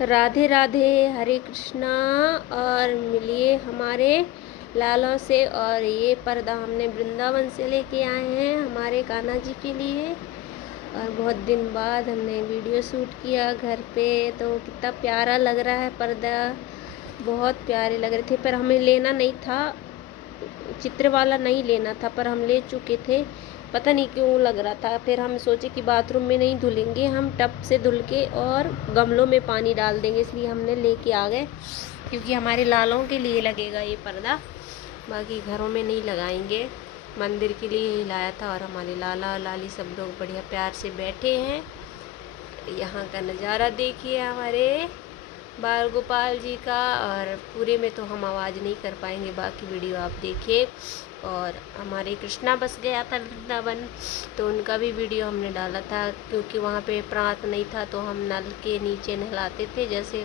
राधे राधे, हरे कृष्णा। और मिलिए हमारे लालों से। और ये पर्दा हमने वृंदावन से लेके आए हैं हमारे कान्हा जी के लिए। और बहुत दिन बाद हमने वीडियो शूट किया घर पे, तो कितना प्यारा लग रहा है पर्दा। बहुत प्यारे लग रहे थे, पर हमें लेना नहीं था, चित्र वाला नहीं लेना था, पर हम ले चुके थे। पता नहीं क्यों लग रहा था। फिर हम सोचे कि बाथरूम में नहीं धुलेंगे, हम टब से धुल के और गमलों में पानी डाल देंगे, इसलिए हमने लेके आ गए, क्योंकि हमारे लालों के लिए लगेगा ये पर्दा, बाकी घरों में नहीं लगाएंगे। मंदिर के लिए ही लाया था। और हमारे लाला लाली सब लोग बढ़िया प्यार से बैठे हैं। यहाँ का नज़ारा देखिए हमारे बाल गोपाल जी का। और पूरे में तो हम आवाज़ नहीं कर पाएंगे, बाकी वीडियो आप देखिए। और हमारे कृष्णा बस गया था वृंदावन, तो उनका भी वीडियो हमने डाला था, क्योंकि वहाँ पे प्रांत नहीं था, तो हम नल के नीचे नहलाते थे। जैसे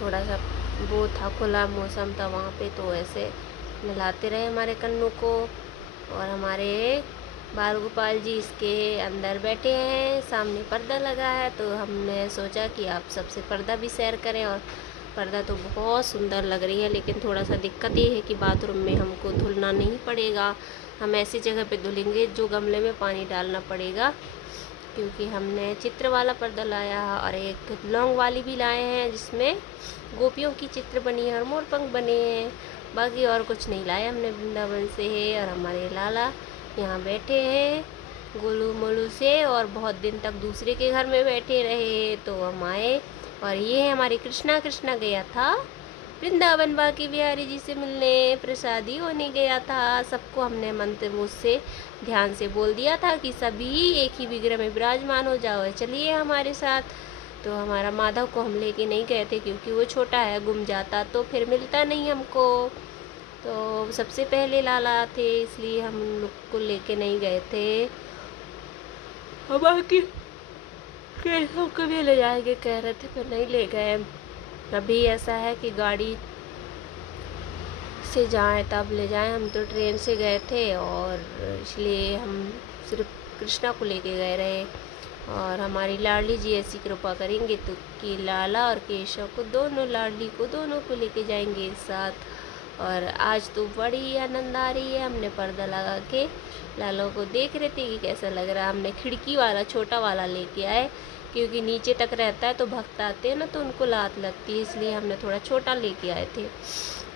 थोड़ा सा वो था, खुला मौसम था वहाँ पे, तो ऐसे नहलाते रहे हमारे कन्नू को। और हमारे बाल गोपाल जी इसके अंदर बैठे हैं, सामने पर्दा लगा है, तो हमने सोचा कि आप सबसे पर्दा भी शेयर करें। और पर्दा तो बहुत सुंदर लग रही है, लेकिन थोड़ा सा दिक्कत ये है कि बाथरूम में हमको धुलना नहीं पड़ेगा, हम ऐसी जगह पे धुलेंगे जो गमले में पानी डालना पड़ेगा, क्योंकि हमने चित्र वाला पर्दा लाया है। और एक लौंग वाली भी लाए हैं, जिसमें गोपियों की चित्र बनी है और मोरपंख बने हैं। बाकी और कुछ नहीं लाया हमने वृंदावन से है। और हमारे लाला यहाँ बैठे हैं गोलू मोलू से, और बहुत दिन तक दूसरे के घर में बैठे रहे, तो हम आए। और ये है हमारी कृष्णा। कृष्णा गया था वृंदावन बाकी बिहारी जी से मिलने, प्रसादी होने गया था। सबको हमने मंत्र मुझसे ध्यान से बोल दिया था कि सभी एक ही विग्रह में विराजमान हो जाओ, चलिए हमारे साथ। तो हमारा माधव को हम लेके नहीं गए थे, क्योंकि वो छोटा है, गुम जाता तो फिर मिलता नहीं हमको। तो सबसे पहले लाला थे, इसलिए हम उन लोग को लेके नहीं गए थे। और बाकी केशव को भी ले जाएंगे कह रहे थे, पर नहीं ले गए। अभी ऐसा है कि गाड़ी से जाएं तब ले जाएं, हम तो ट्रेन से गए थे, और इसलिए हम सिर्फ कृष्णा को लेके गए रहे। और हमारी लाडली जी ऐसी कृपा करेंगे तो कि लाला और केशव को दोनों, लाडली को दोनों को लेके जाएंगे एक साथ। और आज तो बड़ी आनंद आ रही है। हमने पर्दा लगा के लाला को देख रहे थे कि कैसा लग रहा है। हमने खिड़की वाला छोटा वाला लेके आए, क्योंकि नीचे तक रहता है तो भक्त आते हैं ना, तो उनको लात लगती है, इसलिए हमने थोड़ा छोटा लेके आए थे।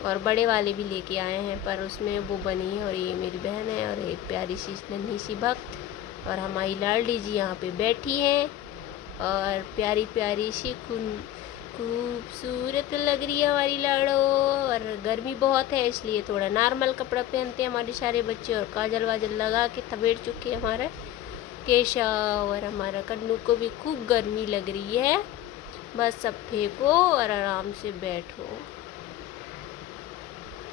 और बड़े वाले भी लेके आए हैं, पर उसमें वो बनी है। और ये मेरी बहन है, और एक प्यारी सी नन्ही सी भक्त। और हमारी लाडली जी यहाँ पे बैठी हैं, और प्यारी प्यारी सी खूबसूरत लग रही है हमारी लाड़ो। और गर्मी बहुत है, इसलिए थोड़ा नॉर्मल कपड़ा पहनते हैं हमारे सारे बच्चे। और काजल वाजल लगा के थपेट चुके हमारा केशव। और हमारा कन्नू को भी खूब गर्मी लग रही है। बस सब फेंको और आराम से बैठो।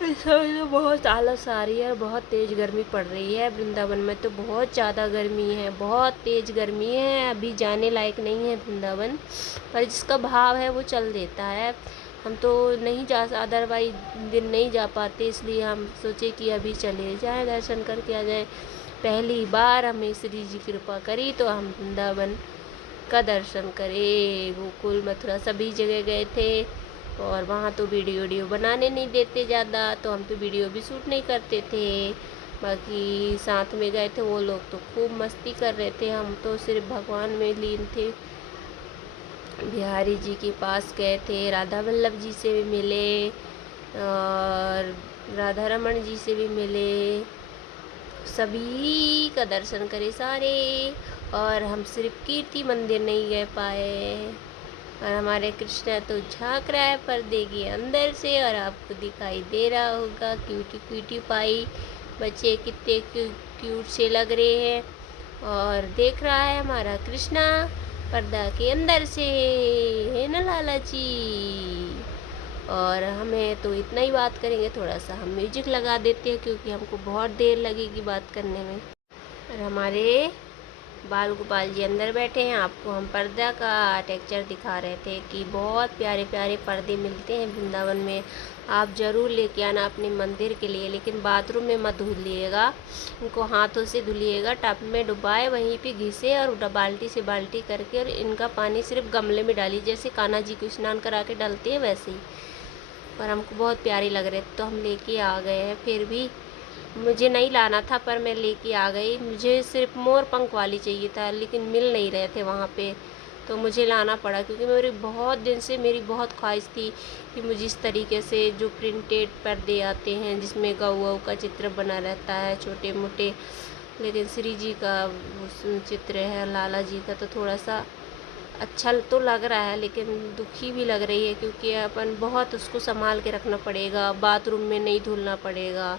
इस समय तो बहुत आलस आ रही है, बहुत तेज़ गर्मी पड़ रही है वृंदावन में, तो बहुत ज़्यादा गर्मी है, बहुत तेज़ गर्मी है। अभी जाने लायक नहीं है वृंदावन, पर जिसका भाव है वो चल देता है। हम तो नहीं जा, अदरवाइज दिन नहीं जा पाते, इसलिए हम सोचे कि अभी चले जाएं, दर्शन करके आ जाएं। पहली बार हमें श्री जी कृपा करी तो हम वृंदावन का दर्शन करे। गोकुल मथुरा सभी जगह गए थे, और वहाँ तो वीडियो बनाने नहीं देते ज़्यादा, तो हम तो वीडियो भी शूट नहीं करते थे। बाकी साथ में गए थे वो लोग तो खूब मस्ती कर रहे थे, हम तो सिर्फ भगवान में लीन थे। बिहारी जी के पास गए थे, राधा वल्लभ जी से भी मिले, और राधा रमन जी से भी मिले, सभी का दर्शन करे सारे। और हम सिर्फ कीर्ति मंदिर नहीं गए पाए। और हमारे कृष्णा तो झांक रहा है पर्दे के अंदर से, और आपको दिखाई दे रहा होगा क्यूटी क्यूटी पाई बच्चे कितने क्यूट से लग रहे हैं। और देख रहा है हमारा कृष्णा पर्दा के अंदर से, है ना लाला जी। और हमें तो इतना ही बात करेंगे, थोड़ा सा हम म्यूजिक लगा देते हैं, क्योंकि हमको बहुत देर लगेगी बात करने में। और हमारे बाल गोपाल जी अंदर बैठे हैं। आपको हम पर्दा का टेक्सचर दिखा रहे थे कि बहुत प्यारे प्यारे पर्दे मिलते हैं वृंदावन में। आप ज़रूर लेके आना अपने मंदिर के लिए, लेकिन बाथरूम में मत धुलिएगा, इनको हाथों से धुलिएगा। टब में डुबाए वहीं पे घिसे और बाल्टी से बाल्टी करके, और इनका पानी सिर्फ गमले में डालिए, जैसे कान्हा जी को स्नान करा के डालते हैं वैसे ही। पर हमको बहुत प्यारे लग रहे थे तो हम लेके आ गए हैं। फिर भी मुझे नहीं लाना था पर मैं लेके आ गई। मुझे सिर्फ मोर पंख वाली चाहिए था, लेकिन मिल नहीं रहे थे वहाँ पे, तो मुझे लाना पड़ा, क्योंकि मेरी बहुत दिन से मेरी बहुत ख्वाहिश थी कि मुझे इस तरीके से जो प्रिंटेड पर्दे आते हैं जिसमें गऊ वऊ का चित्र बना रहता है छोटे मोटे, लेकिन श्री जी का चित्र है, लाला जी का, तो थोड़ा सा अच्छा तो लग रहा है, लेकिन दुखी भी लग रही है, क्योंकि अपन बहुत उसको संभाल के रखना पड़ेगा। बाथरूम में नहीं धुलना पड़ेगा,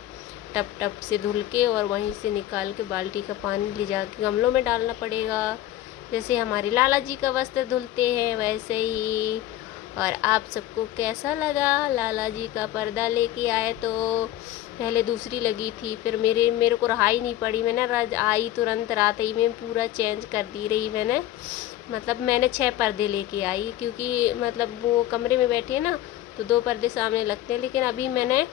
टप टप से धुल के और वहीं से निकाल के बाल्टी का पानी ले जा के गमलों में डालना पड़ेगा, जैसे हमारे लाला जी का वस्त्र धुलते हैं वैसे ही। और आप सबको कैसा लगा? लाला जी का पर्दा लेके आए तो पहले दूसरी लगी थी, फिर मेरे को रहाई नहीं पड़ी, मैंने आई तुरंत रात ही में पूरा चेंज कर दी रही मैंने। मतलब मैंने 6 पर्दे लेके आई, क्योंकि मतलब वो कमरे में बैठे हैं ना, तो 2 पर्दे सामने लगते हैं, लेकिन अभी मैंने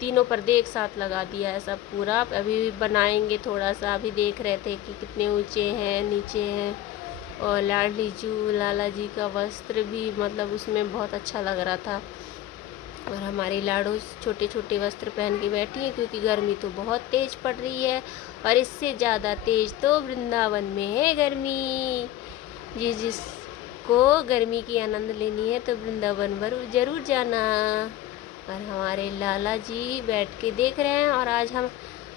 तीनों पर्दे एक साथ लगा दिया है सब पूरा। अभी बनाएंगे थोड़ा सा, अभी देख रहे थे कि कितने ऊंचे हैं नीचे हैं। और लाला जी का वस्त्र भी मतलब उसमें बहुत अच्छा लग रहा था। और हमारी लाडो छोटे छोटे वस्त्र पहन के बैठी है, क्योंकि गर्मी तो बहुत तेज़ पड़ रही है, और इससे ज़्यादा तेज़ तो वृंदावन में है गर्मी। जिसको गर्मी की आनंद लेनी है तो वृंदावन ज़रूर जाना। और हमारे लाला जी बैठ के देख रहे हैं, और आज हम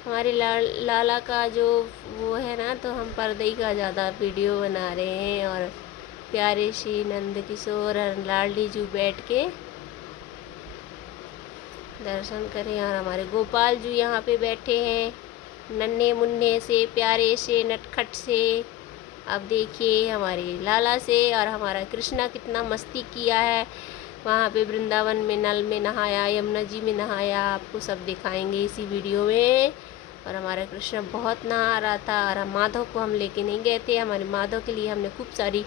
हमारे लाला का जो वो है ना, तो हम पर्दे का ज़्यादा वीडियो बना रहे हैं। और प्यारे श्री नंद किशोर और लाडली जी बैठ के दर्शन करें। और हमारे गोपाल जी यहाँ पे बैठे हैं नन्हे मुन्ने से, प्यारे से, नटखट से। अब देखिए हमारे लाला से, और हमारा कृष्णा कितना मस्ती किया है वहाँ पे वृंदावन में। नल में नहाया, यमुना जी में नहाया, आपको सब दिखाएंगे इसी वीडियो में। और हमारा कृष्णा बहुत नहा रहा था। और हम माधव को हम लेके नहीं गए थे, हमारे माधव के लिए हमने खूब सारी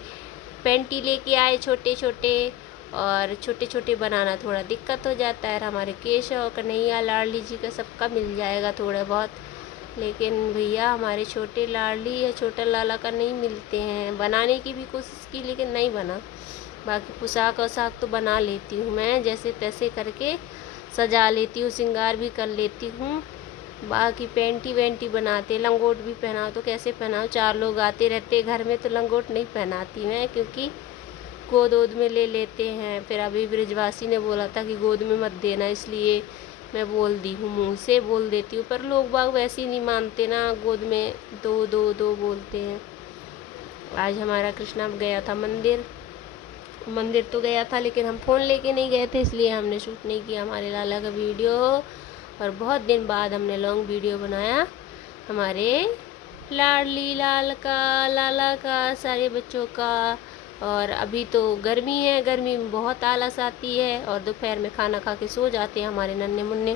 पेंटी लेके आए छोटे छोटे, और छोटे छोटे बनाना थोड़ा दिक्कत हो जाता है। हमारे केशव और कन्हैया लाडली जी का सबका मिल जाएगा थोड़ा बहुत, लेकिन भैया हमारे छोटे लाडली या छोटा लाला का नहीं मिलते हैं। बनाने की भी कोशिश की लेकिन नहीं बना। बाकी पोशाक वशाक तो बना लेती हूँ मैं, जैसे तैसे करके सजा लेती हूँ, श्रृंगार भी कर लेती हूँ। बाकी पेंटी वेंटी बनाते, लंगोट भी पहनाओ तो कैसे पहनाओ, 4 लोग आते रहते घर में, तो लंगोट नहीं पहनाती मैं, क्योंकि गोद वोद में ले लेते हैं। फिर अभी ब्रिजवासी ने बोला था कि गोद में मत देना, इसलिए मैं बोल दी हूँ, मुँह से बोल देती हूँ, पर लोग बाग वैसे ही नहीं मानते ना, गोद में दो दो दो बोलते हैं। आज हमारा कृष्णा गया था मंदिर तो गया था, लेकिन हम फ़ोन लेके नहीं गए थे, इसलिए हमने शूट नहीं किया हमारे लाला का वीडियो। और बहुत दिन बाद हमने लॉन्ग वीडियो बनाया हमारे लाडली लाला का, सारे बच्चों का। और अभी तो गर्मी है, गर्मी में बहुत आलस आती है, और दोपहर में खाना खा के सो जाते हैं हमारे नन्हे मुन्ने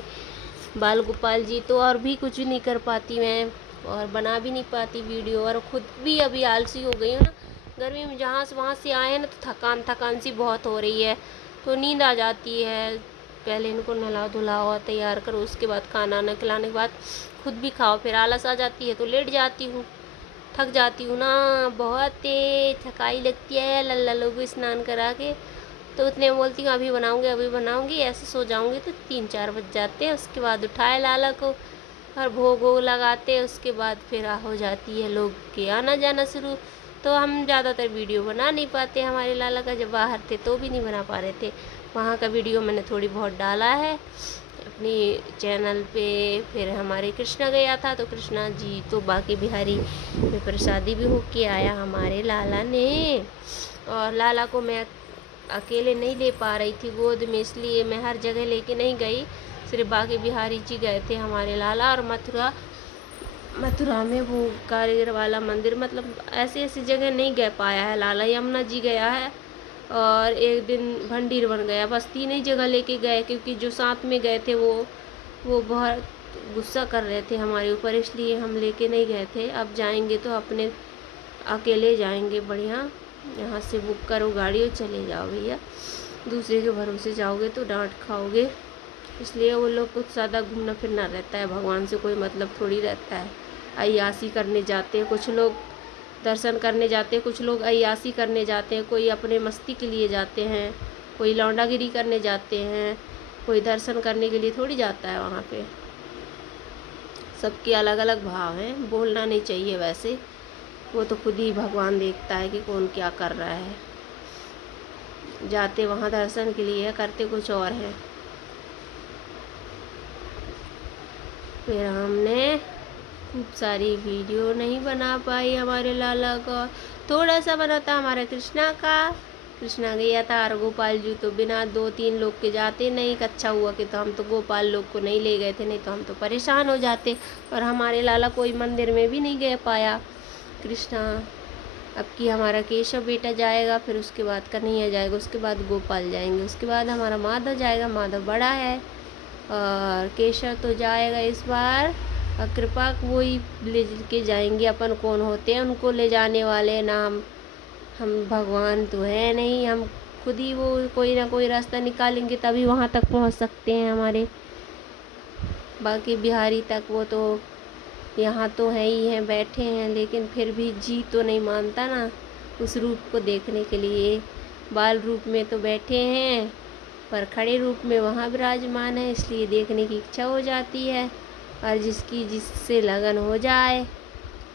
बाल गोपाल जी, तो और भी कुछ नहीं कर पाती मैं, और बना भी नहीं पाती वीडियो। और ख़ुद भी अभी आलसी हो गई हूँ ना, गर्मी में जहाँ से वहाँ से आए हैं ना, तो थकान सी बहुत हो रही है, तो नींद आ जाती है। पहले इनको नहला धुलाओ, तैयार करो, उसके बाद खाना ना खिलाने के बाद खुद भी खाओ, फिर आलस आ जाती है तो लेट जाती हूँ, थक जाती हूँ ना, बहुत तेज थकाई लगती है लल्ला लोगों स्नान करा के। तो उतने बोलती हूँ अभी बनाऊँगी, ऐसे सो जाऊँगी तो 3-4 बज जाते हैं। उसके बाद उठाए लाला को और भोग वोग लगाते, उसके बाद फिर हो जाती है लोग के आना जाना शुरू। तो हम ज़्यादातर वीडियो बना नहीं पाते हमारे लाला का, जब बाहर थे तो भी नहीं बना पा रहे थे। वहाँ का वीडियो मैंने थोड़ी बहुत डाला है अपनी चैनल पे। फिर हमारे कृष्णा गया था, तो कृष्णा जी तो बाकी बिहारी में प्रसादी भी होके आया हमारे लाला ने। और लाला को मैं अकेले नहीं ले पा रही थी गोद में, इसलिए मैं हर जगह लेके नहीं गई, सिर्फ बाकी बिहारी जी गए थे हमारे लाला। और मथुरा में वो कारीगर वाला मंदिर, मतलब ऐसी जगह नहीं गए पाया है लाला। यमुना जी गया है, और एक दिन भंडीर बन गया, बस 3 ही जगह लेके गए, क्योंकि जो साथ में गए थे वो बहुत गुस्सा कर रहे थे हमारे ऊपर, इसलिए हम लेके नहीं गए थे। अब जाएंगे तो अपने अकेले जाएंगे बढ़िया, यहाँ से बुक करो गाड़ी और चले जाओ भैया। दूसरे के भरोसे जाओगे तो डांट खाओगे, इसलिए वो लोग कुछ ज़्यादा घूमना फिरना रहता है, भगवान से कोई मतलब थोड़ी रहता है। अय्यासी करने जाते हैं कुछ लोग, दर्शन करने जाते हैं कुछ लोग, अय्यासी करने जाते हैं, कोई अपने मस्ती के लिए जाते हैं, कोई लौंडागिरी करने जाते हैं, कोई दर्शन करने के लिए थोड़ी जाता है वहाँ पे। सबके अलग अलग भाव हैं, बोलना नहीं चाहिए वैसे, वो तो खुद ही भगवान देखता है कि कौन क्या कर रहा है। जाते वहाँ दर्शन के लिए, करते कुछ और है। फिर हमने खूब सारी वीडियो नहीं बना पाई हमारे लाला का, थोड़ा सा बना था हमारा कृष्णा का। कृष्णा गया था और गोपाल जी तो बिना 2-3 लोग के जाते नहीं। अच्छा हुआ कि तो हम तो गोपाल लोग को नहीं ले गए थे, नहीं तो हम तो परेशान हो जाते। और हमारे लाला कोई मंदिर में भी नहीं गए पाया कृष्णा। अब की हमारा केशव बेटा जाएगा, फिर उसके बाद कन्हैया जाएगा, उसके बाद गोपाल जाएंगे, उसके बाद हमारा माधव जाएगा। माधव बड़ा है और केशव तो जाएगा इस बार, और कृपा वही ले के जाएंगे। अपन कौन होते हैं उनको ले जाने वाले, ना हम भगवान तो है नहीं। हम खुद ही वो कोई ना कोई रास्ता निकालेंगे तभी वहाँ तक पहुँच सकते हैं हमारे। बाकी बिहारी तक वो तो यहाँ तो है ही हैं, बैठे हैं, लेकिन फिर भी जी तो नहीं मानता ना उस रूप को देखने के लिए। बाल रूप में तो बैठे हैं पर खड़े रूप में वहाँ विराजमान है, इसलिए देखने की इच्छा हो जाती है। और जिसकी जिससे लगन हो जाए,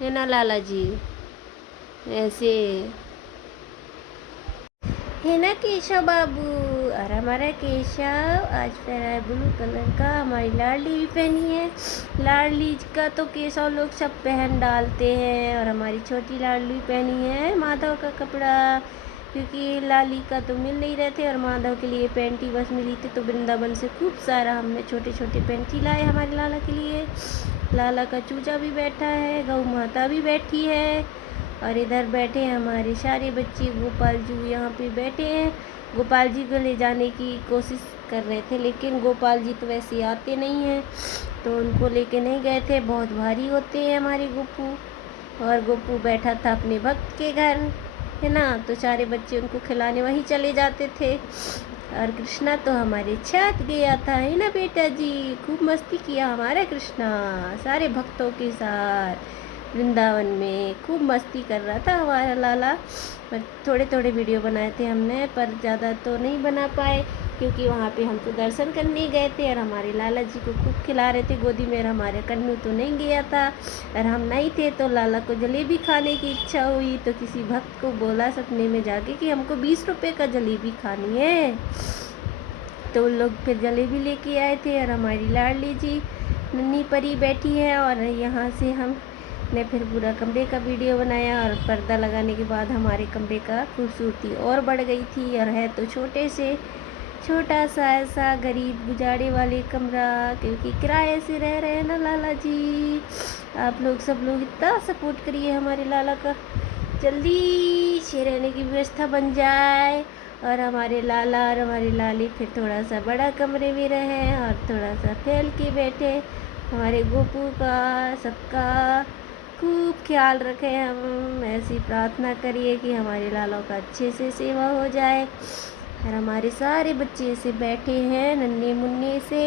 है ना लाला जी, ऐसे है ना केशव बाबू। और हमारा केशव आज पहना है ब्लू कलर का, हमारी लाडली भी पहनी है। लाडली का तो केशव लोग सब पहन डालते हैं, और हमारी छोटी लाडली पहनी है माधव का कपड़ा, क्योंकि लाली का तो मिल नहीं रहे थे और माधव के लिए पैंटी बस मिली थी। तो वृंदावन से खूब सारा हमने छोटे छोटे पैंटी लाए हमारे लाला के लिए। लाला का चूजा भी बैठा है, गौ माता भी बैठी है, और इधर बैठे हैं हमारे सारे बच्चे। गोपाल जी यहाँ पे बैठे हैं, गोपाल जी को ले जाने की कोशिश कर रहे थे, लेकिन गोपाल जी तो वैसे आते नहीं हैं, तो उनको लेके नहीं गए थे। बहुत भारी होते हैं हमारे गोपू, और गोपू बैठा था अपने भक्त के घर, है ना, तो सारे बच्चे उनको खिलाने वहीं चले जाते थे। और कृष्णा तो हमारे छत गया था, है ना बेटा जी, खूब मस्ती किया हमारा कृष्णा सारे भक्तों के साथ। वृंदावन में खूब मस्ती कर रहा था हमारा लाला। पर थोड़े थोड़े वीडियो बनाए थे हमने, पर ज़्यादा तो नहीं बना पाए, क्योंकि वहाँ पे हम तो दर्शन करने गए थे और हमारे लाला जी को खूब खिला रहे थे गोदी में। हमारे कन्नू तो नहीं गया था, और हम नहीं थे, तो लाला को जलेबी खाने की इच्छा हुई, तो किसी भक्त को बोला सपने में जाके कि हमको 20 रुपये का जलेबी खानी है। तो लोग फिर जलेबी लेके आए थे, और हमारी लाडली जी नन्ही परी बैठी है। और यहाँ से हमने फिर पूरा कमरे का वीडियो बनाया, और पर्दा लगाने के बाद हमारे कमरे का खूबसूरती और बढ़ गई थी। और है तो छोटा सा ऐसा गरीब गुजारे वाले कमरा, क्योंकि किराए से रह रहे हैं ना लाला जी। आप लोग सब लोग इतना सपोर्ट करिए हमारे लाला का, जल्दी से रहने की व्यवस्था बन जाए, और हमारे लाला और हमारी लाली फिर थोड़ा सा बड़ा कमरे में रहे और थोड़ा सा फैल के बैठे। हमारे गोपू का सबका खूब ख्याल रखें हम, ऐसी प्रार्थना करिए कि हमारे लालों का अच्छे से सेवा हो जाए। और हमारे सारे बच्चे ऐसे बैठे हैं नन्हे मुन्ने से,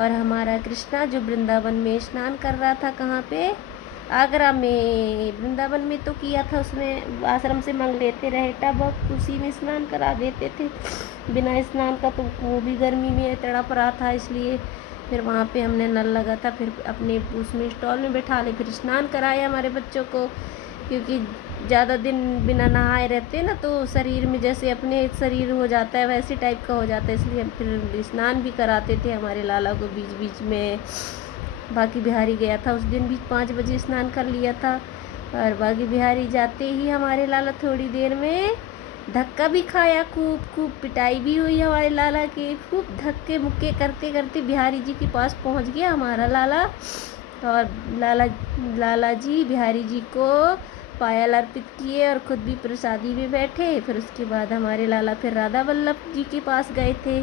और हमारा कृष्णा जो वृंदावन में स्नान कर रहा था, कहाँ पे, आगरा में। वृंदावन में तो किया था, उसमें आश्रम से मांग लेते रहे टब, उसी में स्नान करा देते थे। बिना स्नान का तो वो भी गर्मी में तड़प रहा था, इसलिए फिर वहाँ पे हमने नल लगा था, फिर अपने उसमें स्टॉल में बैठा ले, फिर स्नान कराया हमारे बच्चों को, क्योंकि ज़्यादा दिन बिना नहाए रहते ना, तो शरीर में जैसे अपने शरीर हो जाता है वैसे टाइप का हो जाता है, इसलिए हम फिर स्नान भी कराते थे हमारे लाला को बीच बीच में। बाकी बिहारी गया था उस दिन भी 5 बजे स्नान कर लिया था, और बाकी बिहारी जाते ही हमारे लाला थोड़ी देर में धक्का भी खाया, खूब पिटाई भी हुई हमारे लाला की, खूब धक्के मुक्के करते करते बिहारी जी के पास पहुंच गया हमारा लाला। और लाला जी बिहारी जी को पायल अर्पित किए और खुद भी प्रसादी में बैठे। फिर उसके बाद हमारे लाला फिर राधा वल्लभ जी के पास गए थे,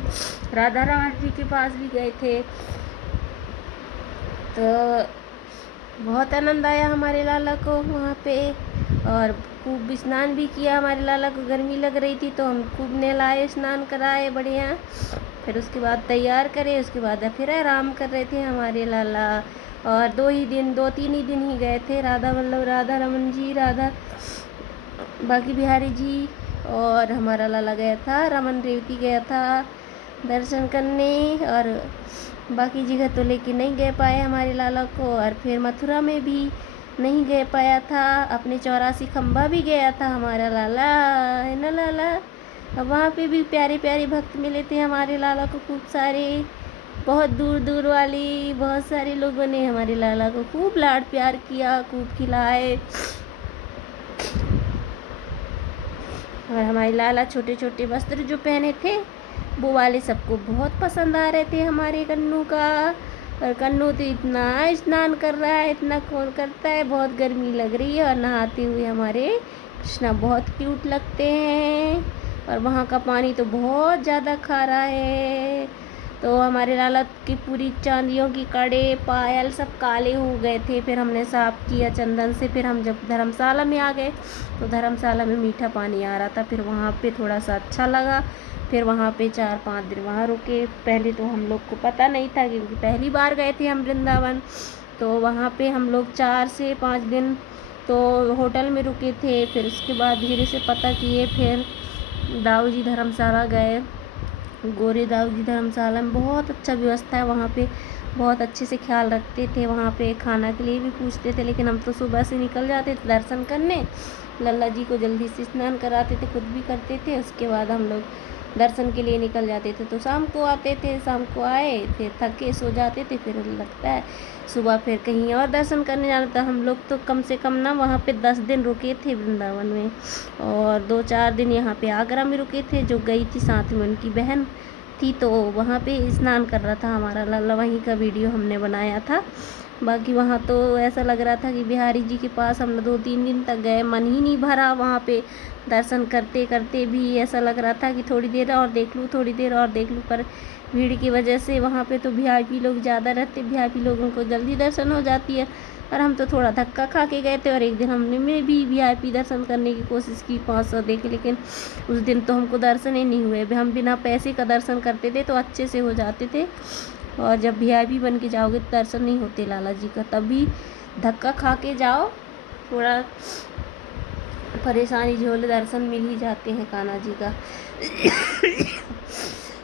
राधा रानी जी के पास भी गए थे, तो बहुत आनंद आया हमारे लाला को वहाँ पे। और खूब स्नान भी किया। हमारे लाला को गर्मी लग रही थी तो हम खूब नहलाए, स्नान कराए बढ़िया। फिर उसके बाद तैयार करे, उसके बाद फिर आराम कर रहे थे हमारे लाला। और 2-3 ही दिन ही गए थे। राधा वल्लभ, राधा रमन जी, राधा बाकी बिहारी जी और हमारा लाला गया था, रमन रेवती गया था दर्शन करने। और बाकी जगह तो लेके नहीं गए पाए हमारे लाला को। और फिर मथुरा में भी नहीं गए पाया था। अपने 84 खंबा भी गया था हमारा लाला, है ना लाला। अब वहाँ पे भी प्यारे प्यारे भक्त मिले थे हमारे लाला को खूब सारे, बहुत दूर दूर वाले बहुत सारे लोगों ने हमारे लाला को खूब लाड प्यार किया, खूब खिलाए। और हमारे लाला छोटे छोटे वस्त्र जो पहने थे वो वाले सबको बहुत पसंद आ रहे थे हमारे कन्नू का। और कन्नू तो इतना स्नान कर रहा है, इतना कौन करता है, बहुत गर्मी लग रही है। और नहाते हुए हमारे कृष्णा बहुत क्यूट लगते हैं। और वहाँ का पानी तो बहुत ज़्यादा खारा है। तो हमारे लाला की पूरी चांदियों की कड़े पायल सब काले हो गए थे। फिर हमने साफ किया चंदन से। फिर हम जब धर्मशाला में आ गए तो धर्मशाला में मीठा पानी आ रहा था। फिर वहाँ पे थोड़ा सा अच्छा लगा। फिर वहाँ पे 4-5 दिन वहाँ रुके। पहले तो हम लोग को पता नहीं था क्योंकि पहली बार गए थे हम वृंदावन। तो वहाँ पे हम लोग 4 से 5 दिन तो होटल में रुके थे। फिर उसके बाद धीरे से पता किए। फिर दाऊ जी धर्मशाला गए। गोरे दाऊ जी धर्मशाला में बहुत अच्छा व्यवस्था है। वहाँ पे बहुत अच्छे से ख्याल रखते थे। वहाँ पे खाना के लिए भी पूछते थे, लेकिन हम तो सुबह से निकल जाते थे दर्शन करने। लल्ला जी को जल्दी से स्नान कराते थे, खुद भी करते थे। उसके बाद हम लोग दर्शन के लिए निकल जाते थे। तो शाम को आते थे, शाम को आए फिर थके सो जाते थे। फिर लगता है सुबह फिर कहीं और दर्शन करने जाना था। हम लोग तो कम से कम ना वहाँ पे 10 दिन रुके थे वृंदावन में। और 2-4 दिन यहाँ पे आगरा में रुके थे। जो गई थी साथ में उनकी बहन थी, तो वहाँ पे स्नान कर रहा था हमारा लाला, वहीं का वीडियो हमने बनाया था। बाकी वहाँ तो ऐसा लग रहा था कि बिहारी जी के पास हम 2-3 दिन तक गए, मन ही नहीं भरा। वहाँ पे दर्शन करते करते भी ऐसा लग रहा था कि थोड़ी देर और देख लूँ, थोड़ी देर और देख लूँ। पर भीड़ की वजह से वहाँ पे तो वीआईपी लोग ज़्यादा रहते, वीआईपी लोगों को जल्दी दर्शन हो जाती है। और हम तो थोड़ा धक्का खा के गए थे। और एक दिन हमने में भी वीआईपी दर्शन करने की कोशिश की 500 दे के, लेकिन उस दिन तो हमको दर्शन ही नहीं हुए। हम बिना पैसे का दर्शन करते थे तो अच्छे से हो जाते थे। और जब वीआईपी बन के जाओगे तो दर्शन नहीं होते लाला जी का। तभी धक्का खा के जाओ, थोड़ा परेशानी झोल दर्शन मिल ही जाते हैं कान्हा जी का।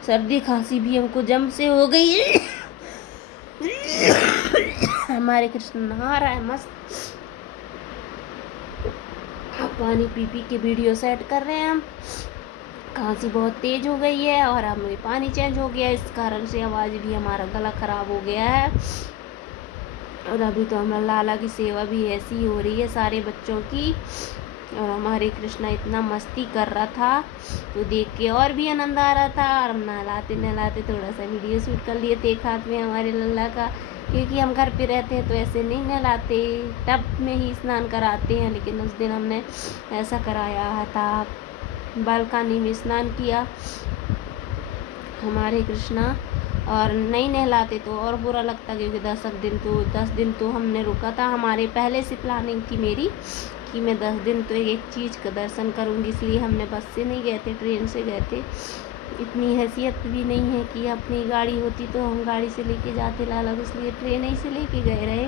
सर्दी खांसी भी हमको जम से हो गई है। हमारे कृष्ण नहा रहा है मस्त, पानी पी पी के वीडियो सेट कर रहे हैं हम। खांसी बहुत तेज हो गई है और हमें पानी चेंज हो गया, इस कारण से आवाज़ भी हमारा गला खराब हो गया है। और अभी तो हमारा लाला की सेवा भी ऐसी हो रही है सारे बच्चों की। और हमारे कृष्णा इतना मस्ती कर रहा था तो देख के और भी आनंद आ रहा था। और हम नहलाते नहलाते थोड़ा सा वीडियो शूट कर लिए थे एक हाथ में हमारे लल्ला का, क्योंकि हम घर पे रहते हैं तो ऐसे नहीं नहलाते, टब में ही स्नान कराते हैं। लेकिन उस दिन हमने ऐसा कराया था, बालकनी में स्नान किया हमारे कृष्णा। और नहीं नहलाते तो और बुरा लगता, क्योंकि 10 दिन तो हमने रुका था। हमारे पहले से प्लानिंग थी मेरी कि मैं 10 दिन तो एक चीज़ का दर्शन करूंगी, इसलिए हमने बस से नहीं गए थे, ट्रेन से गए थे। इतनी हैसियत भी नहीं है कि अपनी गाड़ी होती तो हम गाड़ी से लेके जाते लाला को, इसलिए ट्रेन ही से लेके गए रहे।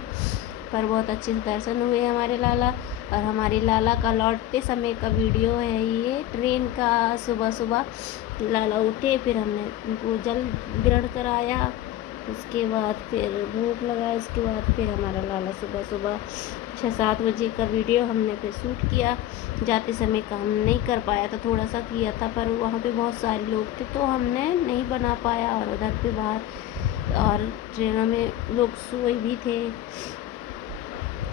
पर बहुत अच्छे से दर्शन हुए हमारे लाला। और हमारे लाला का लौटते समय का वीडियो है ये, ट्रेन का। सुबह सुबह लाला उठे, फिर हमने उनको जल ग्रहण कराया, उसके बाद फिर भूख लगाया, उसके बाद फिर हमारा लाला सुबह सुबह 6-7 बजे का वीडियो हमने फिर शूट किया। जाते समय का हम नहीं कर पाया था, थोड़ा सा किया था, पर वहाँ पे बहुत सारे लोग थे तो हमने नहीं बना पाया। और उधर पे बाहर और ट्रेनों में लोग सोए भी थे।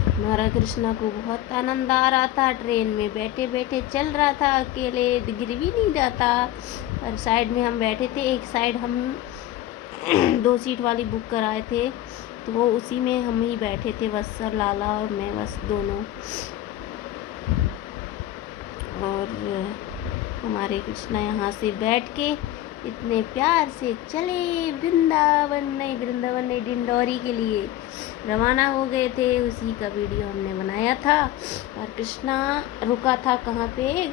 हमारा कृष्णा को बहुत आनंद आ रहा था, ट्रेन में बैठे बैठे चल रहा था, अकेले गिर भी नहीं जाता। और साइड में हम बैठे थे, एक साइड हम 2 सीट वाली बुक कराए थे तो वो उसी में हम ही बैठे थे बस, सर लाला और मैं बस दोनों। और हमारे कृष्णा यहाँ से बैठ के इतने प्यार से चले वृंदावन नहीं डिंडोरी के लिए रवाना हो गए थे। उसी का वीडियो हमने बनाया था। और कृष्णा रुका था कहाँ पे,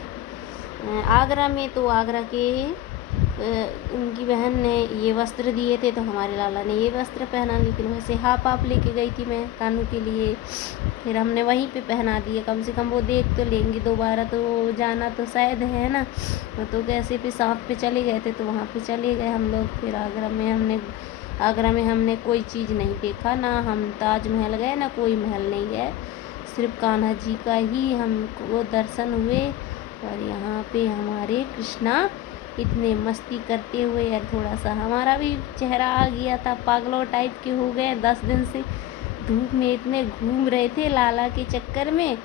आगरा में। तो आगरा के उनकी बहन ने ये वस्त्र दिए थे, तो हमारे लाला ने ये वस्त्र पहना। लेकिन वैसे हाफ हाफ लेके गई थी मैं कानू के लिए, फिर हमने वहीं पे पहना दिए। कम से कम वो देख तो लेंगे, दोबारा तो जाना तो शायद है ना। तो कैसे पे साथ पे चले गए थे, तो वहाँ पे चले गए हम लोग। फिर आगरा में हमने कोई चीज़ नहीं देखा, ना हम ताजमहल गए ना कोई महल नहीं गए, सिर्फ कान्हा जी का ही हमको दर्शन हुए। और यहाँ पे हमारे कृष्णा इतने मस्ती करते हुए, यार थोड़ा सा हमारा भी चेहरा आ गया था, पागलों टाइप के हो गए। 10 दिन से धूप में इतने घूम रहे थे लाला के चक्कर में,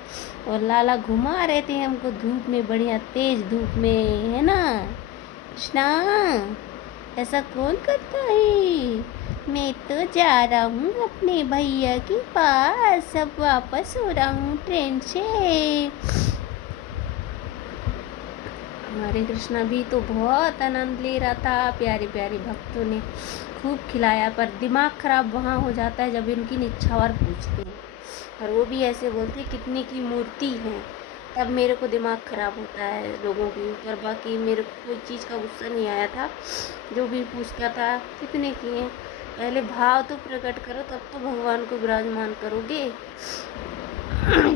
और लाला घुमा रहे थे हमको धूप में, बढ़िया तेज धूप में, है ना कृष्णा। ऐसा कौन करता है? मैं तो जा रहा हूँ अपने भैया के पास, अब वापस हो रहा हूँ ट्रेन से। हमारे कृष्णा भी तो बहुत आनंद ले रहा था। प्यारे प्यारे भक्तों ने खूब खिलाया, पर दिमाग खराब वहाँ हो जाता है जब इनकी निछावर पूछते हैं, और वो भी ऐसे बोलते कितने की मूर्ति है, तब मेरे को दिमाग खराब होता है लोगों के ऊपर। बाकी मेरे को कोई चीज़ का गुस्सा नहीं आया था। जो भी पूछता था कितने की हैं, पहले भाव तो प्रकट करो, तब तो भगवान को विराजमान करोगे।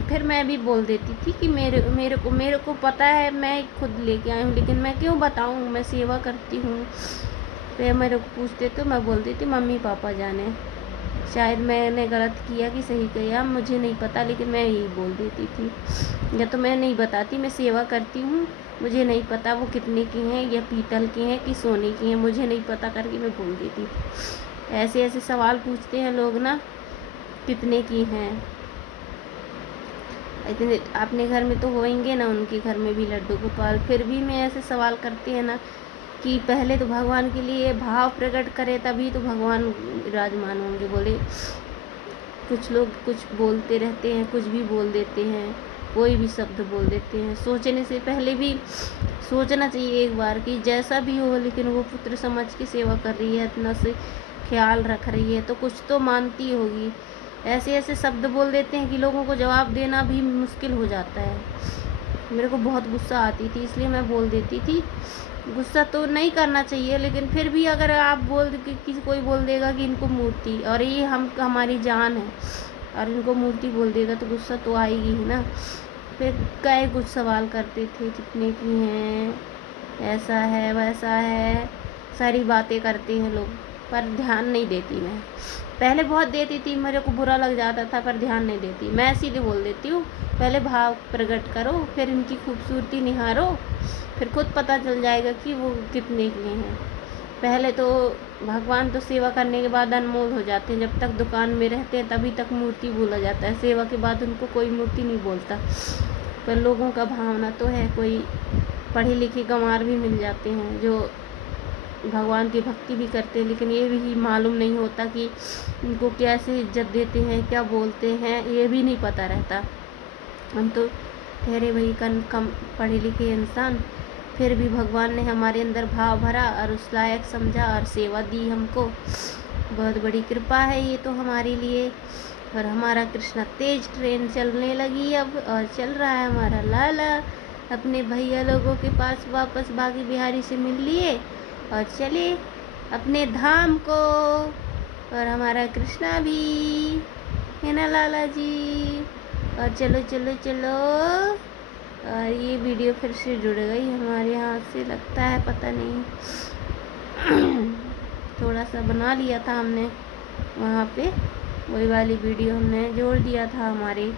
फिर मैं भी बोल देती थी कि मेरे को पता है, मैं खुद लेके आई हूँ, लेकिन मैं क्यों बताऊँ, मैं सेवा करती हूँ। फिर मेरे को पूछते तो मैं बोल देती मम्मी पापा जाने। शायद मैंने गलत किया कि सही किया मुझे नहीं पता, लेकिन मैं यही बोल देती थी। या तो मैं नहीं बताती मैं सेवा करती हूँ, मुझे नहीं पता वो कितने की हैं, या पीतल की हैं कि सोने की हैं, मुझे नहीं पता करके मैं बोल देती थी। ऐसे ऐसे सवाल पूछते हैं लोग ना, कितने की हैं। इतने अपने घर में तो होंगे ना, उनके घर में भी लड्डू गोपाल, फिर भी मैं ऐसे सवाल करते हैं ना कि पहले तो भगवान के लिए भाव प्रकट करे, तभी तो भगवान विराजमान होंगे। बोले कुछ लोग कुछ बोलते रहते हैं, कुछ भी बोल देते हैं, कोई भी शब्द बोल देते हैं। सोचने से पहले भी सोचना चाहिए एक बार कि जैसा भी हो, लेकिन वो पुत्र समझ के सेवा कर रही है, इतना से ख्याल रख रही है, तो कुछ तो मानती होगी। ऐसे ऐसे शब्द बोल देते हैं कि लोगों को जवाब देना भी मुश्किल हो जाता है। मेरे को बहुत गुस्सा आती थी, इसलिए मैं बोल देती थी। गुस्सा तो नहीं करना चाहिए, लेकिन फिर भी अगर आप कोई बोल देगा कि इनको मूर्ति, और ये हमारी जान है, और इनको मूर्ति बोल देगा तो गुस्सा तो आएगी ही ना। फिर कई कुछ सवाल करते थे, कितने की हैं, ऐसा है वैसा है, सारी बातें करते हैं लोग, पर ध्यान नहीं देती मैं। पहले बहुत देती थी, मेरे को बुरा लग जाता था, पर ध्यान नहीं देती। मैं सीधे बोल देती हूँ, पहले भाव प्रकट करो, फिर इनकी खूबसूरती निहारो, फिर खुद पता चल जाएगा कि वो कितने के हैं। पहले तो भगवान तो सेवा करने के बाद अनमोल हो जाते हैं, जब तक दुकान में रहते हैं तभी तक मूर्ति बोला जाता है, सेवा के बाद उनको कोई मूर्ति नहीं बोलता। पर लोगों का भावना तो है, कोई पढ़े लिखे गंवार भी मिल जाते हैं जो भगवान की भक्ति भी करते हैं, लेकिन ये भी मालूम नहीं होता कि उनको कैसे इज्जत देते हैं, क्या बोलते हैं, ये भी नहीं पता रहता। हम तो ठहरे वही कम पढ़े लिखे इंसान, फिर भी भगवान ने हमारे अंदर भाव भरा और उस लायक समझा और सेवा दी हमको। बहुत बड़ी कृपा है ये तो हमारे लिए। और हमारा कृष्णा तेज ट्रेन चलने लगी अब, और चल रहा है हमारा लाला अपने भैया लोगों के पास वापस बागी बिहारी से मिल लिए और चले अपने धाम को। और हमारा कृष्णा भी, है ना लाला जी। और चलो चलो चलो। और ये वीडियो फिर से जुड़ गई हमारे हाथ से, लगता है, पता नहीं। थोड़ा सा बना लिया था हमने वहाँ पे, वही वाली वीडियो हमने जोड़ दिया था हमारे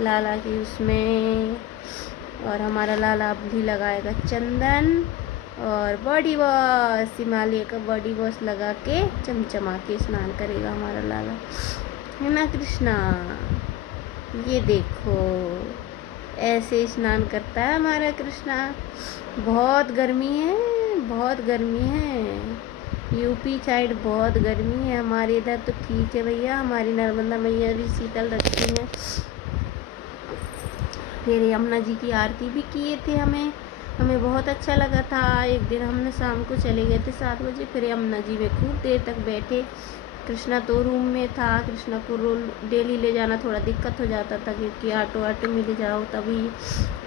लाला की उसमें। और हमारा लाला भी लगाएगा चंदन और बॉडी वॉश, हिमालय का बॉडी वॉश लगा के चमचमा के स्नान करेगा हमारा लाला, है ना कृष्णा। ये देखो ऐसे स्नान करता है हमारा कृष्णा। बहुत गर्मी है, बहुत गर्मी है, यूपी साइड बहुत गर्मी है। हमारे इधर तो ठीक है भैया, हमारी नर्मदा मैया भी शीतल रखती हैं। फिर यमुना जी की आरती भी किए थे हमें, हमें बहुत अच्छा लगा था। एक दिन हमने शाम को चले गए थे 7 बजे, फिर यमुना जी में खूब देर तक बैठे। कृष्णा तो रूम में था। कृष्णा को डेली ले जाना थोड़ा दिक्कत हो जाता था, क्योंकि ऑटो में ले जाओ तभी,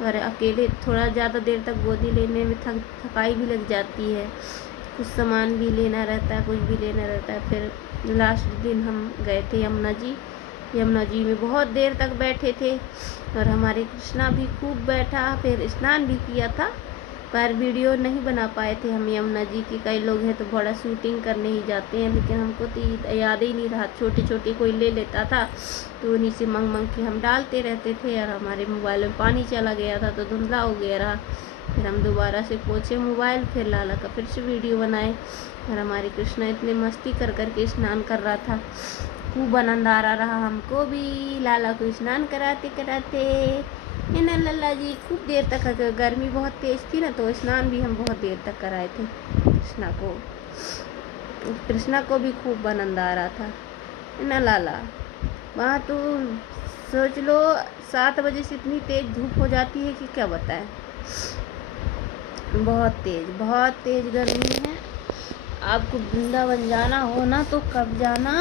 और अकेले थोड़ा ज़्यादा देर तक गोदी लेने में थकाई भी लग जाती है। कुछ सामान भी लेना रहता है, कुछ भी लेना रहता है। फिर लास्ट दिन हम गए थे यमुना जी। यमुना जी में बहुत देर तक बैठे थे, और हमारे कृष्णा भी खूब बैठा। फिर स्नान भी किया था, पर वीडियो नहीं बना पाए थे हम यमुना जी की। कई लोग हैं तो बड़ा शूटिंग करने ही जाते हैं, लेकिन हमको तो याद ही नहीं रहा। छोटे छोटे कोई ले लेता था तो उन्हीं से मंग के हम डालते रहते थे, और हमारे मोबाइल में पानी चला गया था तो धुंधला हो गया रहा। फिर हम दोबारा से पोछे मोबाइल, फिर लाला का फिर से वीडियो बनाए। और हमारे कृष्णा इतने मस्ती कर के स्नान कर रहा था, खूब आनंद आ रहा हमको भी लाला को स्नान कराते कराते। ना लाला जी खूब देर तक, गर्मी बहुत तेज थी ना, तो स्नान भी हम बहुत देर तक कराए थे कृष्णा को। कृष्णा को भी खूब आनंद आ रहा था ना लाला। वहाँ तो सोच लो 7 बजे से इतनी तेज धूप हो जाती है कि क्या बताएं। बहुत तेज गर्मी है। आपको वृंदावन जाना हो ना तो कब जाना,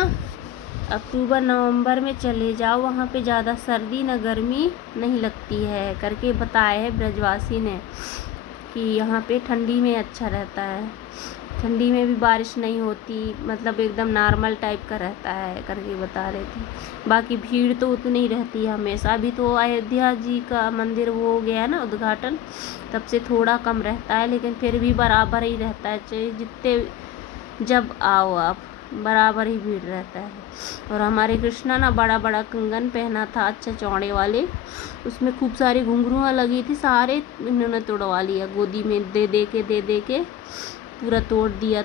अक्टूबर नवंबर में चले जाओ। वहाँ पे ज़्यादा सर्दी न गर्मी नहीं लगती है करके बताए है ब्रजवासी ने, कि यहाँ पे ठंडी में अच्छा रहता है। ठंडी में भी बारिश नहीं होती, मतलब एकदम नॉर्मल टाइप का रहता है करके बता रहे थे। बाकी भीड़ तो उतनी ही रहती है हमेशा। अभी तो अयोध्या जी का मंदिर वो हो गया है ना उद्घाटन, तब से थोड़ा कम रहता है, लेकिन फिर भी बराबर ही रहता है। चाहे जितने जब आओ आप, बराबर ही भीड़ रहता है। और हमारे कृष्णा ना बड़ा बड़ा कंगन पहना था, अच्छा चौड़े वाले, उसमें खूब सारी घुंघरुआँ लगी थी, सारे इन्होंने तोड़वा लिया। गोदी में दे दे के पूरा तोड़ दिए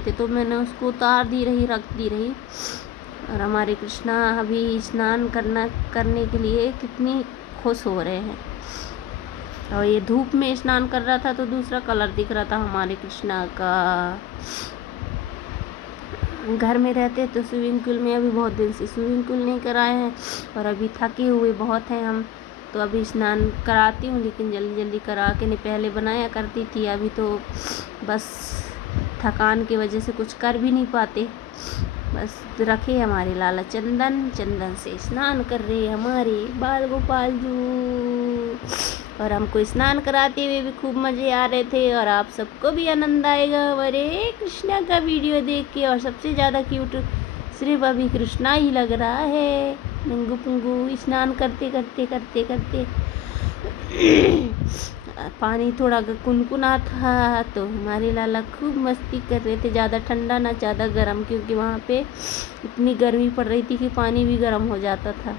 थे, तो मैंने उसको उतार दी रही, रख दी रही। और हमारे कृष्णा अभी स्नान करने के लिए कितनी खुश हो रहे हैं। और ये धूप में स्नान कर रहा था तो दूसरा कलर दिख रहा था हमारे कृष्णा का। घर में रहते तो स्विमिंग पूल में, अभी बहुत दिन से स्विमिंग पूल नहीं कराए हैं, और अभी थके हुए बहुत हैं हम, तो अभी स्नान कराती हूँ, लेकिन जल्दी जल्दी करा के नहीं, पहले बनाया करती थी। अभी तो बस थकान की वजह से कुछ कर भी नहीं पाते। बस रखे हमारे लाला चंदन से स्नान कर रहे हमारे बाल गोपाल जू, और हमको स्नान कराते हुए भी खूब मज़े आ रहे थे। और आप सबको भी आनंद आएगा हमारे कृष्णा का वीडियो देख के। और सबसे ज़्यादा क्यूट सिर्फ अभी कृष्णा ही लग रहा है, नंगू पुंगू स्नान करते करते पानी थोड़ा कुनकुना था, तो हमारे लाला खूब मस्ती कर रहे थे। ज़्यादा ठंडा ना ज़्यादा गर्म, क्योंकि वहाँ पे इतनी गर्मी पड़ रही थी कि पानी भी गर्म हो जाता था।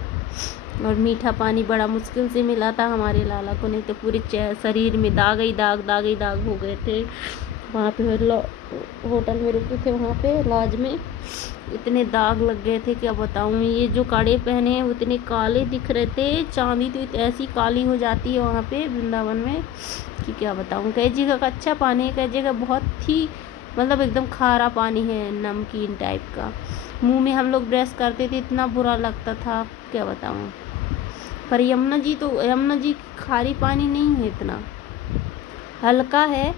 और मीठा पानी बड़ा मुश्किल से मिला था हमारे लाला को, नहीं तो पूरे शरीर में दाग ही दाग हो गए थे। वहाँ पे होटल में रुके थे, वहाँ पे लॉज में इतने दाग लग गए थे क्या बताऊँ। ये जो कड़े पहने हैं उतने काले दिख रहे थे। चांदी तो ऐसी काली हो जाती है वहाँ पे वृंदावन में कि क्या बताऊँ। कई जगह का अच्छा पानी है, कई जगह बहुत ही मतलब एकदम खारा पानी है, नमकीन टाइप का। मुंह में हम लोग ब्रश करते थे, इतना बुरा लगता था क्या बताऊँ। पर यमुना जी खारी पानी नहीं है, इतना हल्का है।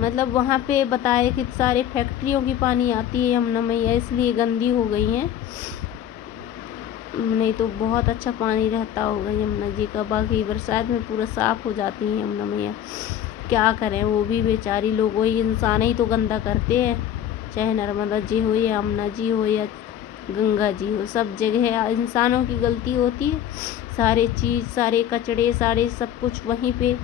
मतलब वहाँ पे बताए कि सारे फैक्ट्रियों की पानी आती है यमुना मैया, इसलिए गंदी हो गई हैं, नहीं तो बहुत अच्छा पानी रहता होगा यमुना जी का। बाकी बरसात में पूरा साफ़ हो जाती हैं यमुना मैया। क्या करें, वो भी बेचारी लोग, वही इंसान ही तो गंदा करते हैं, चाहे नर्मदा जी हो या यमुना जी हो या गंगा जी हो, सब जगह इंसानों की गलती होती है। सारे कचड़े सारे सब कुछ वहीं पे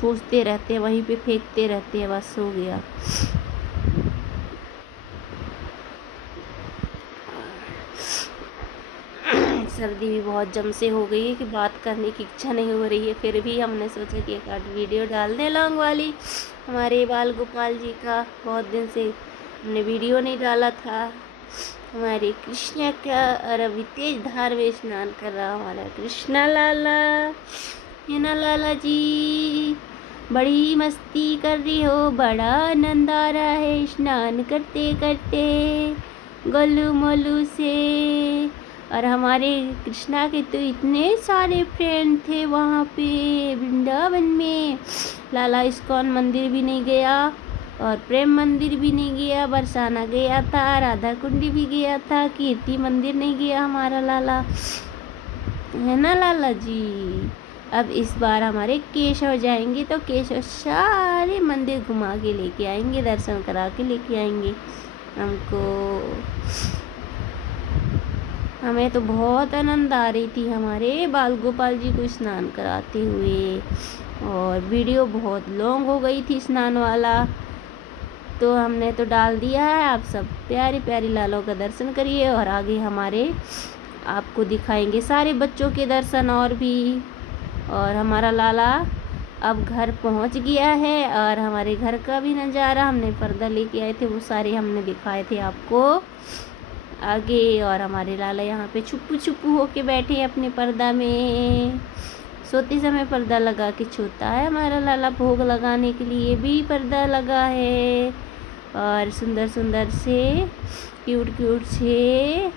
ठूसते रहते हैं, वहीं पे फेंकते रहते हैं, बस हो गया। सर्दी भी बहुत जम से हो गई है कि बात करने की इच्छा नहीं हो रही है, फिर भी हमने सोचा कि एक आध वीडियो डाल दें लॉन्ग वाली हमारे बाल गोपाल जी का। बहुत दिन से हमने वीडियो नहीं डाला था हमारे कृष्णा का। और अभी तेज धार में स्नान कर रहा हमारा कृष्णा लाला है ना लाला जी, बड़ी मस्ती कर रही हो, बड़ा आनंद आ रहा है स्नान करते करते गोलू मोलू से। और हमारे कृष्णा के तो इतने सारे फ्रेंड थे वहाँ पे वृंदावन में। लाला इस्कॉन मंदिर भी नहीं गया और प्रेम मंदिर भी नहीं गया, बरसाना गया था, राधा कुंडी भी गया था, कीर्ति मंदिर नहीं गया हमारा लाला, है ना लाला जी। अब इस बार हमारे केशव जाएंगे तो केशव सारे मंदिर घुमा के लेके आएंगे, दर्शन करा के लेके आएंगे हमको। हमें तो बहुत आनंद आ रही थी हमारे बाल गोपाल जी को स्नान कराते हुए, और वीडियो बहुत लॉन्ग हो गई थी स्नान वाला, तो हमने तो डाल दिया है। आप सब प्यारी प्यारी लालों का दर्शन करिए, और आगे हमारे आपको दिखाएंगे सारे बच्चों के दर्शन और भी। और हमारा लाला अब घर पहुंच गया है, और हमारे घर का भी नज़ारा हमने पर्दा लेके आए थे, वो सारे हमने दिखाए थे आपको आगे। और हमारे लाला यहाँ पे छुप्पू छुप्पू होके बैठे अपने पर्दा में, सोते समय पर्दा लगा के सोता है हमारा लाला। भोग लगाने के लिए भी पर्दा लगा है, और सुंदर सुंदर से क्यूट क्यूट से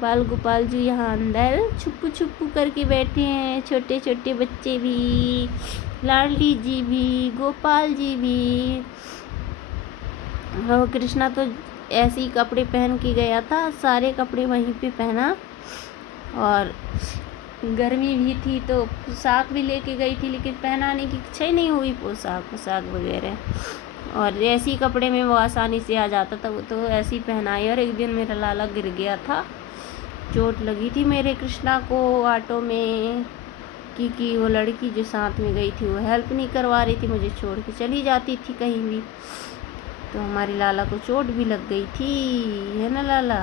बाल गोपाल जी यहाँ अंदर छुप्पू छुप्पू करके बैठे हैं। छोटे छोटे बच्चे भी, लाडली जी भी, गोपाल जी भी। और कृष्णा तो ऐसे ही कपड़े पहन के गया था, सारे कपड़े वहीं पे पहना, और गर्मी भी थी तो पोशाक भी लेके गई थी, लेकिन पहनाने की इच्छा ही नहीं हुई पोशाक वगैरह। और ऐसे ही कपड़े में वो आसानी से आ जाता था, वो तो ऐसे ही पहनाई। और एक दिन मेरा लाला गिर गया था, चोट लगी थी मेरे कृष्णा को ऑटो में, क्योंकि वो लड़की जो साथ में गई थी वो हेल्प नहीं करवा रही थी, मुझे छोड़ के चली जाती थी कहीं भी, तो हमारे लाला को चोट भी लग गई थी, है ना लाला।